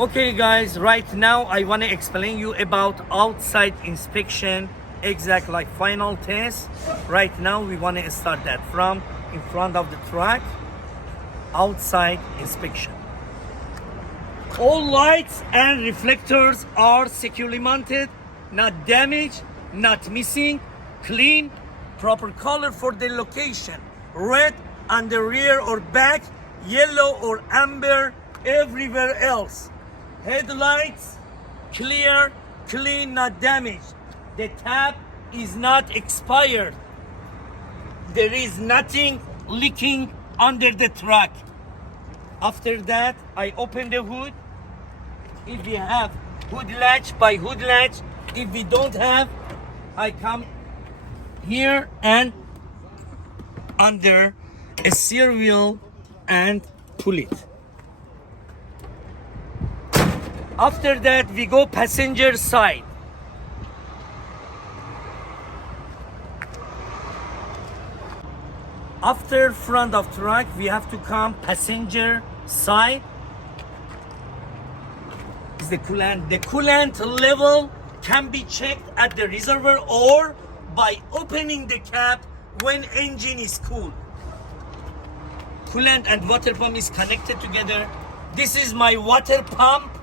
Okay guys, right now I want to explain you about outside inspection, exact like final test. Right now we want to start that from in front of the truck, outside inspection. All lights and reflectors are securely mounted, not damaged, not missing, clean, proper color for the location, red on the rear or back, yellow or amber everywhere else. Headlights clear, clean, not damaged. The tap is not expired. There is nothing leaking under the truck. After that, I open the hood. If we have hood latch, by hood latch. If we don't have, I come here and under a steering wheel and pull it. After that, we go passenger side. After front of truck, we have to come passenger side. Is the coolant. The coolant level can be checked at the reservoir or by opening the cap when engine is cool. Coolant and water pump is connected together. This is my water pump.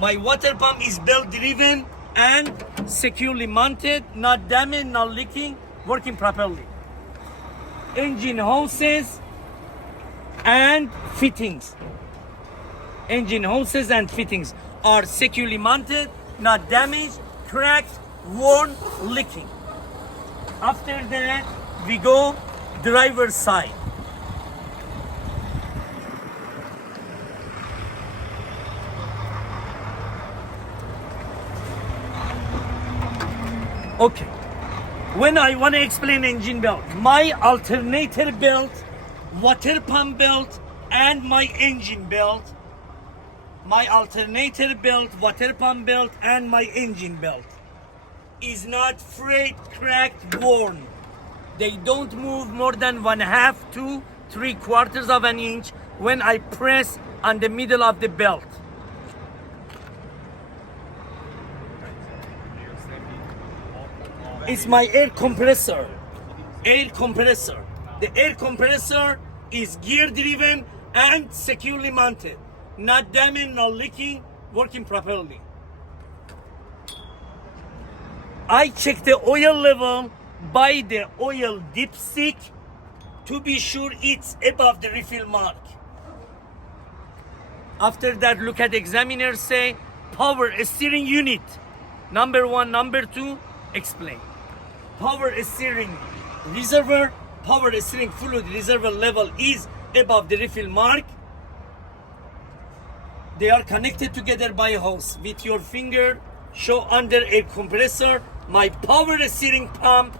My water pump is belt driven and securely mounted, not damaged, not leaking, working properly. Engine hoses and fittings. Engine hoses and fittings are securely mounted, not damaged, cracked, worn, leaking. After that, we go driver's side. Okay, when I want to explain engine belt, my alternator belt, water pump belt, and my engine belt, my alternator belt, water pump belt, and my engine belt is not frayed, cracked, worn. They don't move more than 1/2 to 3/4 of an inch when I press on the middle of the belt. It's my air compressor. Air compressor. The air compressor is gear driven and securely mounted. Not damaged, not leaking, working properly. I check the oil level by the oil dipstick to be sure it's above the refill mark. After that, look at the examiner, say power steering unit. Number 1, number 2, explain. Power steering reservoir, power steering fluid reservoir level is above the refill mark. They are connected together by a hose. With your finger, show under air compressor. My power steering pump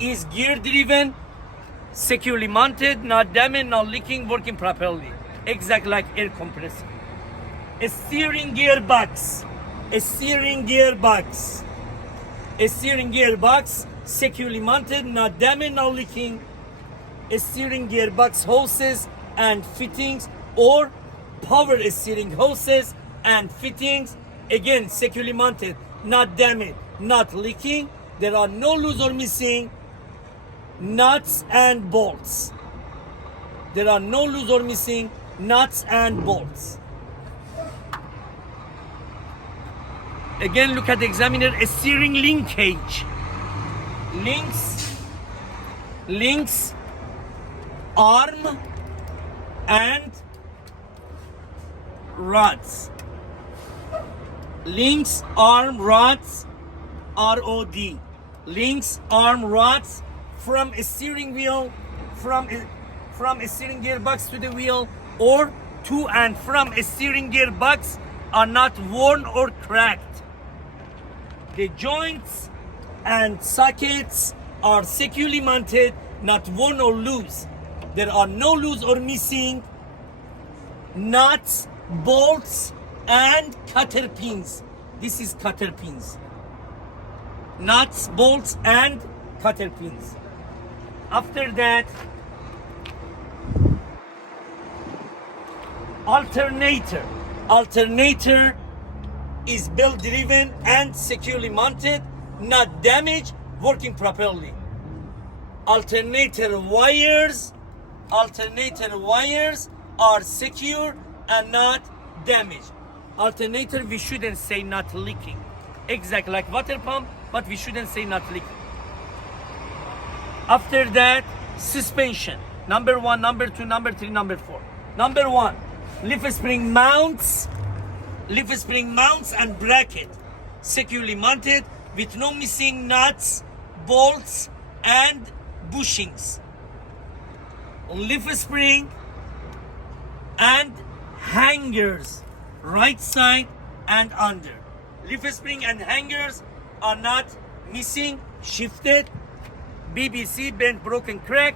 is gear driven, securely mounted, not damaged, not leaking, working properly. Exactly like air compressor. A steering gearbox. A steering gearbox. A steering gearbox, securely mounted, not damaged, not leaking. A steering gearbox hoses and fittings or power steering hoses and fittings, again securely mounted, not damaged, not leaking. There are no loose or missing nuts and bolts. There are no loose or missing nuts and bolts. Again, look at the examiner, a steering linkage. Links, arm, and rods. Links, arm, rods, ROD. Links, arm, rods from a steering wheel, from a steering gearbox to the wheel, or to and from a steering gearbox are not worn or cracked. The joints and sockets are securely mounted, not worn or loose. There are no loose or missing nuts, bolts, and cutter pins. This is cutter pins. Nuts, bolts, and cutter pins. After that, alternator. Alternator is belt driven and securely mounted, not damaged, working properly. Alternator wires are secure and not damaged. Alternator, we shouldn't say not leaking. Exactly like water pump, but we shouldn't say not leaking. After that, suspension. Number 1, number 2, number 3, number 4. Number 1, leaf spring mounts and bracket. Securely mounted with no missing nuts, bolts, and bushings. Leaf spring and hangers, right side and under. Leaf spring and hangers are not missing, shifted, BBC, bent, broken, crack,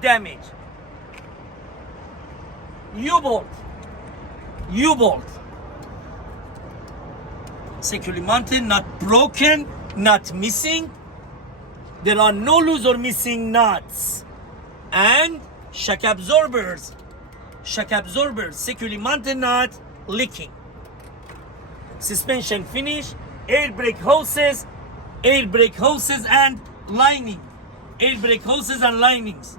damage. U-bolt, securely mounted, not broken, not missing. There are no loose or missing nuts. And shock absorbers, securely mounted, not leaking. Suspension finish, air brake hoses and lining. Air brake hoses and linings.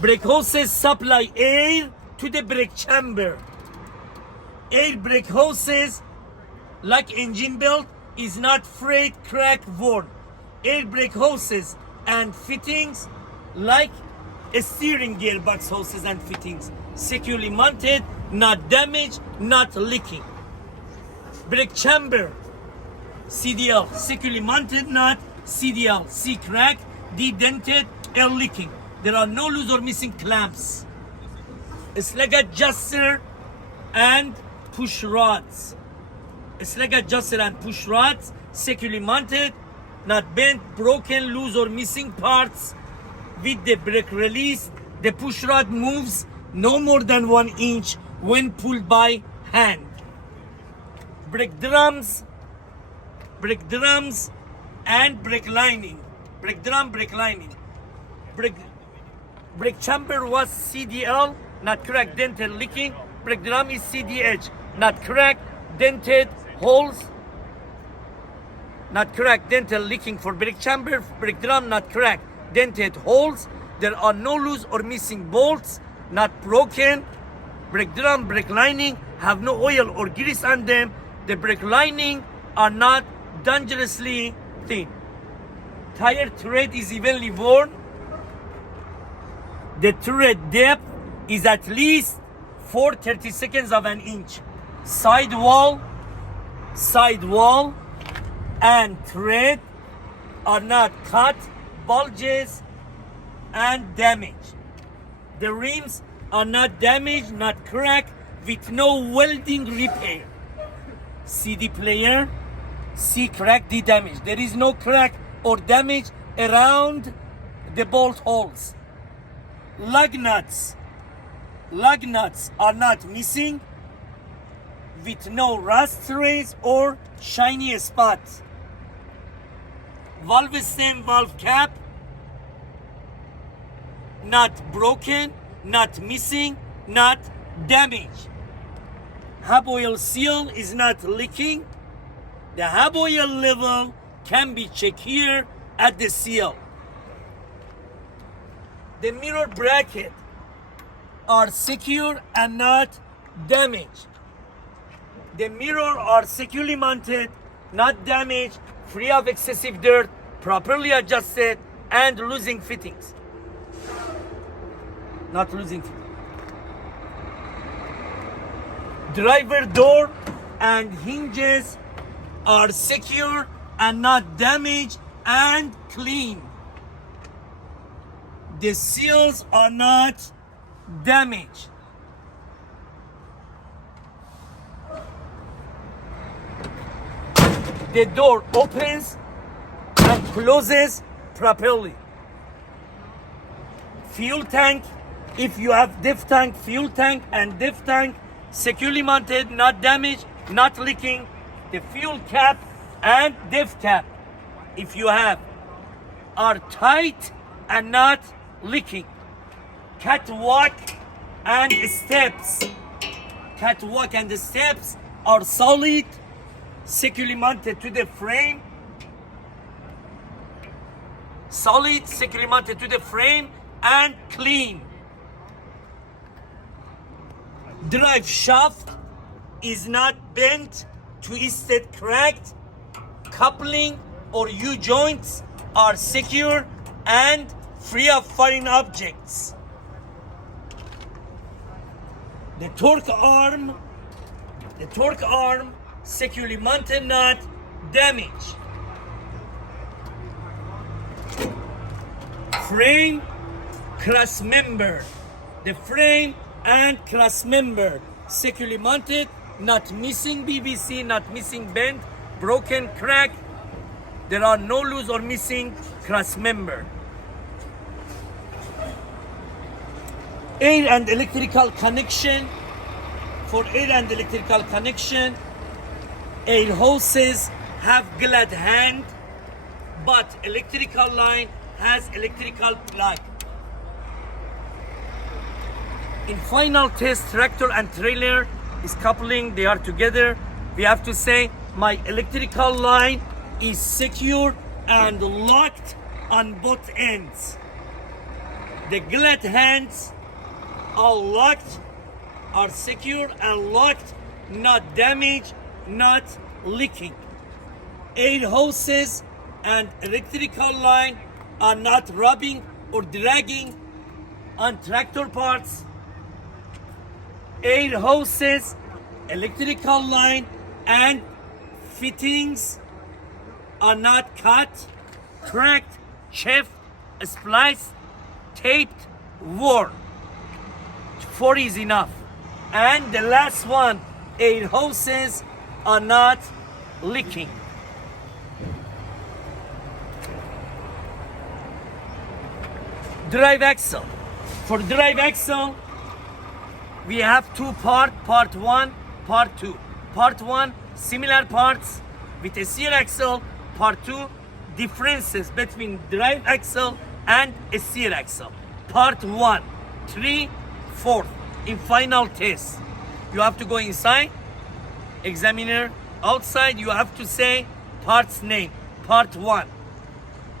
Brake hoses supply air to the brake chamber. Air brake hoses, like engine belt, is not frayed, crack, worn. Air brake hoses and fittings, like steering gearbox hoses and fittings, securely mounted, not damaged, not leaking. Brake chamber, CDL, securely mounted, not CDL, C crack, D dented, L leaking. There are no loose or missing clamps. Slag adjuster and push rods. Slag adjuster and push rods, securely mounted, not bent, broken, loose or missing parts. With the brake release, the push rod moves no more than 1 inch when pulled by hand. Brake drums and brake lining. Brake drum, brake lining. Brake chamber was CDL, not cracked, dented, leaking. Brake drum is CDH, not cracked, dented, holes. Not cracked, dented, leaking for brake chamber. Brake drum, not cracked, dented, holes. There are no loose or missing bolts, not broken. Brake drum, brake lining have no oil or grease on them. The brake lining are not dangerously thin. Tire tread is evenly worn. The tread depth is at least 4/32 of an inch. Sidewall and tread are not cut, bulges, and damaged. The rims are not damaged, not cracked, with no welding repair. CD player, C crack, D damage. There is no crack or damage around the bolt holes. Lug nuts are not missing, with no rust trace or shiny spots. Valve stem, valve cap, not broken, not missing, not damaged. Hub oil seal is not leaking. The hub oil level can be checked here at the seal. The mirror bracket are secure and not damaged. The mirror are securely mounted, not damaged, free of excessive dirt, properly adjusted, and losing fittings. Not losing fittings. Driver door and hinges are secure and not damaged and clean. The seals are not damaged. The door opens and closes properly. Fuel tank, if you have diff tank, fuel tank and diff tank, securely mounted, not damaged, not leaking. The fuel cap and diff cap, if you have, are tight and not leaking. Catwalk and steps. Catwalk and the steps are solid, securely mounted to the frame. Solid, securely mounted to the frame and clean. Drive shaft is not bent, twisted, cracked. Coupling or U-joints are secure and free of foreign objects. The torque arm, securely mounted, not damaged. Frame, cross member. The frame and cross member securely mounted, not missing BBC, not missing bend, broken, cracked. There are no loose or missing cross member. Air and electrical connection. For air and electrical connection, air hoses have glad hand, but electrical line has electrical plug. In final test, tractor and trailer is coupling, they are together. We have to say my electrical line is secure and locked on both ends. The glad hands are locked, are secure and locked, not damaged, not leaking. Air hoses and electrical line are not rubbing or dragging on tractor parts. Air hoses, electrical line and fittings are not cut, cracked, chipped, spliced, taped, worn. 4 is enough. And the last one, air hoses are not leaking. Drive axle. For drive axle, we have two parts, part 1, part 2. Part 1, similar parts with a steer axle. Part 2, differences between drive axle and a steer axle. Part 1, 3, 4. In final test, you have to go inside, examiner outside, you have to say parts name. Part 1,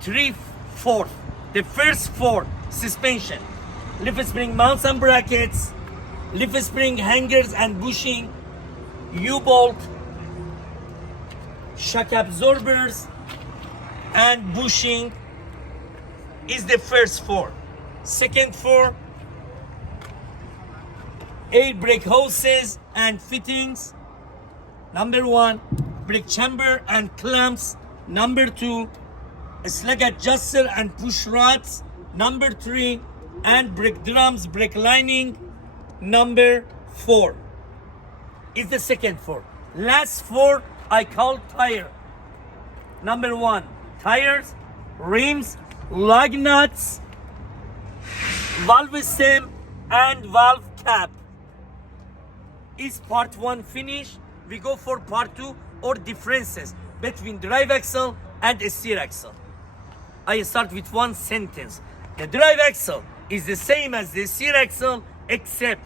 3, 4. The first 4, suspension, lift spring mounts and brackets, lift spring hangers and bushing, U-bolt, shock absorbers and bushing is the first 4. Second 4, air brake hoses and fittings. Number 1, brake chamber and clamps. Number 2, a slug adjuster and push rods. Number 3, and brake drums, brake lining. Number 4 is the second 4. Last 4 I call tire. Number 1, tires, rims, lug nuts, valve stem and valve cap. Is part 1 finished? We go for part 2 or differences between drive axle and a steer axle. I start with one sentence. The drive axle is the same as the steer axle except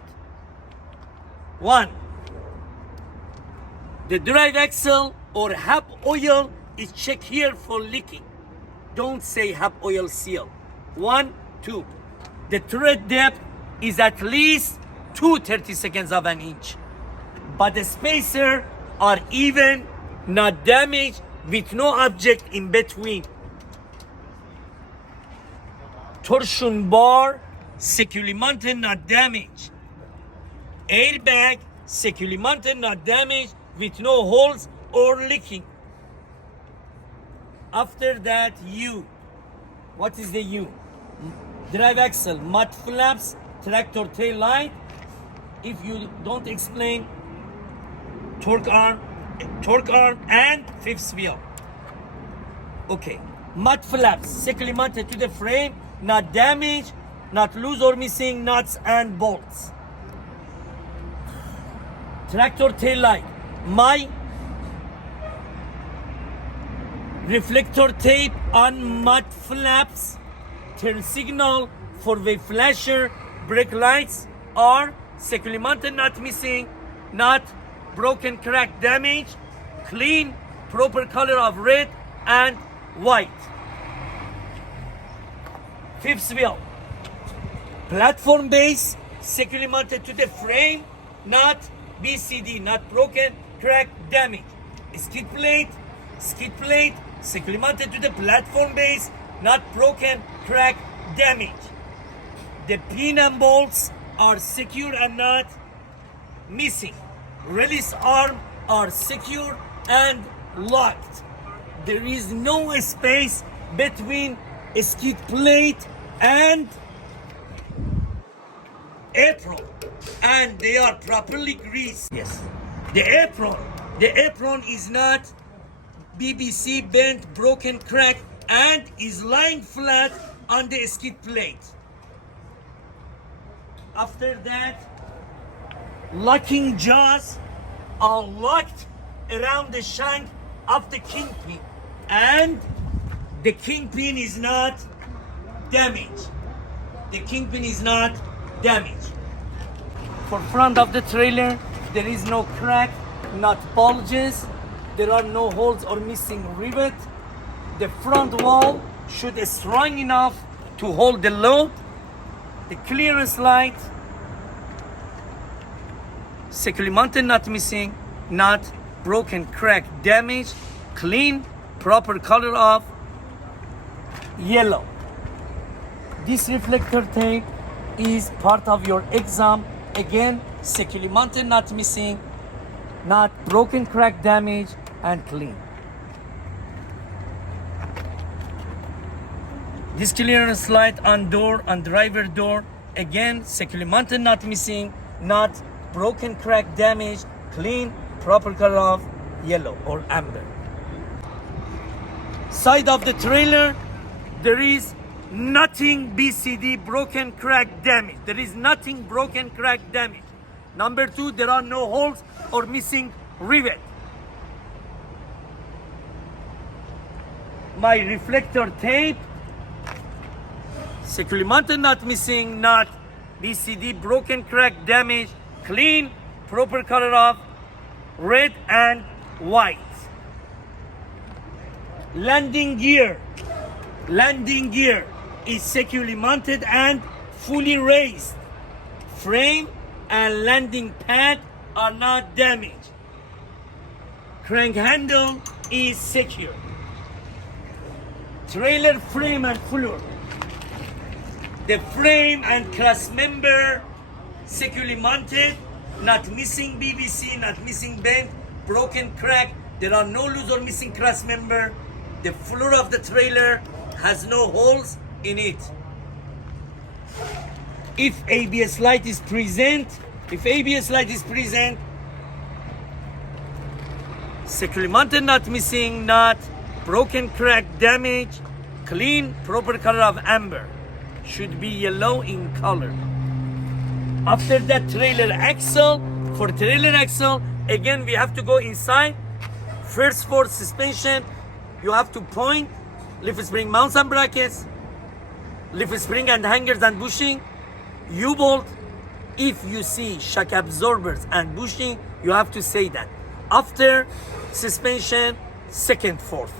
1. The drive axle or hub oil is checked here for leaking. Don't say hub oil seal. 1, 2. The thread depth is at least 2/32 of an inch. But the spacer are even, not damaged, with no object in between. Torsion bar, securely mounted, not damaged. Airbag, securely mounted, not damaged, with no holes or leaking. After that, U. What is the U? Drive axle, mud flaps, tractor tail light. If you don't explain, torque arm, and fifth wheel. Okay, mud flaps, securely mounted to the frame, not damaged, not loose or missing nuts and bolts. Tractor tail light, my reflector tape on mud flaps, turn signal, four-way flasher, brake lights are securely mounted, not missing, not broken, crack, damage, clean, proper color of red and white. Fifth wheel, platform base, securely mounted to the frame, not BCD, not broken, crack, damage. Skid plate, securely mounted to the platform base, not broken, crack, damage. The pin and bolts are secure and not missing. Release arm are secure and locked. There is no space between a skid plate and apron, and they are properly greased. Yes, the apron is not BBC, bent, broken, cracked, and is lying flat on the skid plate. After that, locking jaws are locked around the shank of the kingpin, and the kingpin is not damaged. The kingpin is not damaged. For front of the trailer, there is no crack, not bulges. There are no holes or missing rivet. The front wall should be strong enough to hold the load. The clearance light, securely mounted, not missing, not broken, crack, damage, clean, proper color of yellow. This reflector tape is part of your exam. Again, securely mounted, not missing, not broken, crack, damage, and clean. This clearance light on door, on driver door, again, securely mounted, not missing, not broken, crack, damage, clean, proper color of yellow or amber. Side of the trailer, there is nothing BCD, broken, crack, damage. There is nothing broken, crack, damage. Number two, there are no holes or missing rivet. My reflector tape, securely mounted, not missing, not BCD, broken, crack, damage, clean, proper color of red and white. Landing gear is securely mounted and fully raised. Frame and landing pad are not damaged. Crank handle is secure. Trailer frame and floor. The frame and cross member securely mounted, not missing BBC, not missing bend, broken, crack. There are no loose or missing cross member. The floor of the trailer has no holes in it. If ABS light is present, securely mounted, not missing, not broken, crack, damage, clean, proper color of amber. Should be yellow in color. After that, trailer axle. For trailer axle, again we have to go inside. First, for suspension, you have to point, lift spring mounts and brackets, lift spring and hangers and bushing, U-bolt. If you see shock absorbers and bushing, you have to say that. After suspension, second, fourth.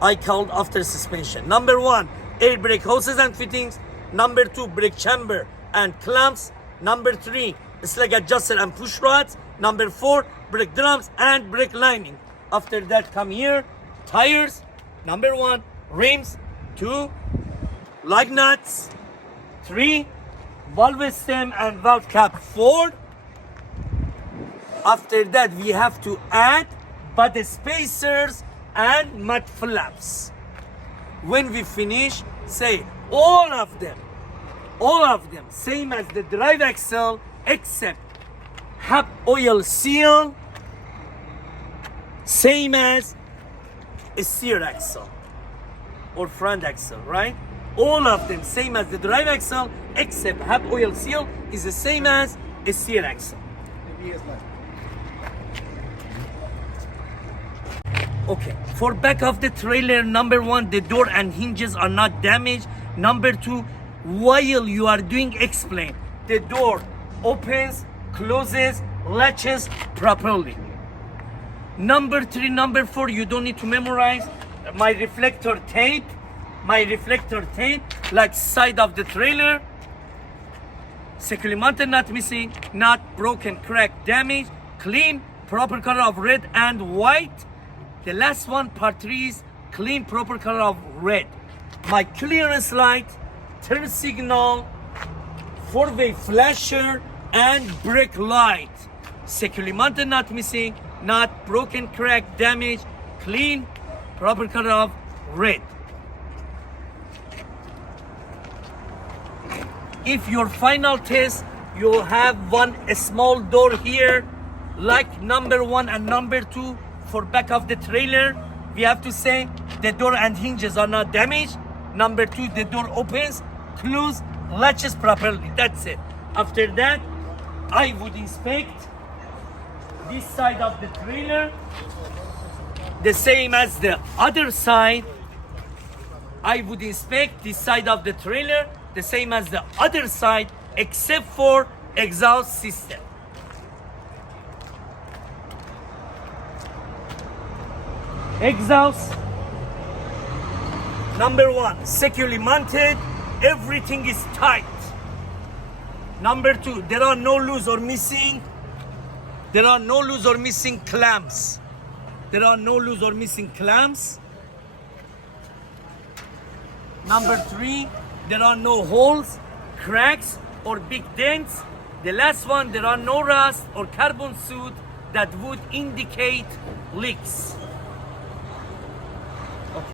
I called after suspension. Number one, air brake hoses and fittings. Number two, brake chamber and clamps. Number three, slug adjuster and push rods. Number four, brake drums and brake lining. After that, come here, tires. Number one, rims. Two, lug nuts. Three, valve stem and valve cap. Four. After that, we have to add body spacers and mud flaps. When we finish, say all of them, same as the drive axle, except hub oil seal, same as a steer axle or front axle, right? All of them same as the drive axle, except hub oil seal is the same as a steer axle. Okay, for back of the trailer, number one, the door and hinges are not damaged. Number two, while you are doing explain, the door opens, closes, latches properly. Number 3, number 4, you don't need to memorize. My reflector tape, like side of the trailer. Securely mounted, not missing, not broken, cracked, damaged, clean, proper color of red and white. The last one, part 3, is clean, proper color of red. My clearance light, turn signal, 4-way flasher, and brake light. Securely mounted, not missing, not broken, cracked, damaged, clean, proper color of red. If your final test, you have one small door here, like number 1 and number 2 for back of the trailer. We have to say the door and hinges are not damaged. Number 2, the door opens, closes, latches properly. That's it. After that, I would inspect this side of the trailer, the same as the other side. I would inspect this side of the trailer, the same as the other side, except for exhaust system. Exhaust, number 1, securely mounted, everything is tight. Number 2, there are no loose or missing. There are no loose or missing clamps. There are no loose or missing clamps. Number 3, there are no holes, cracks, or big dents. The last one, there are no rust or carbon soot that would indicate leaks.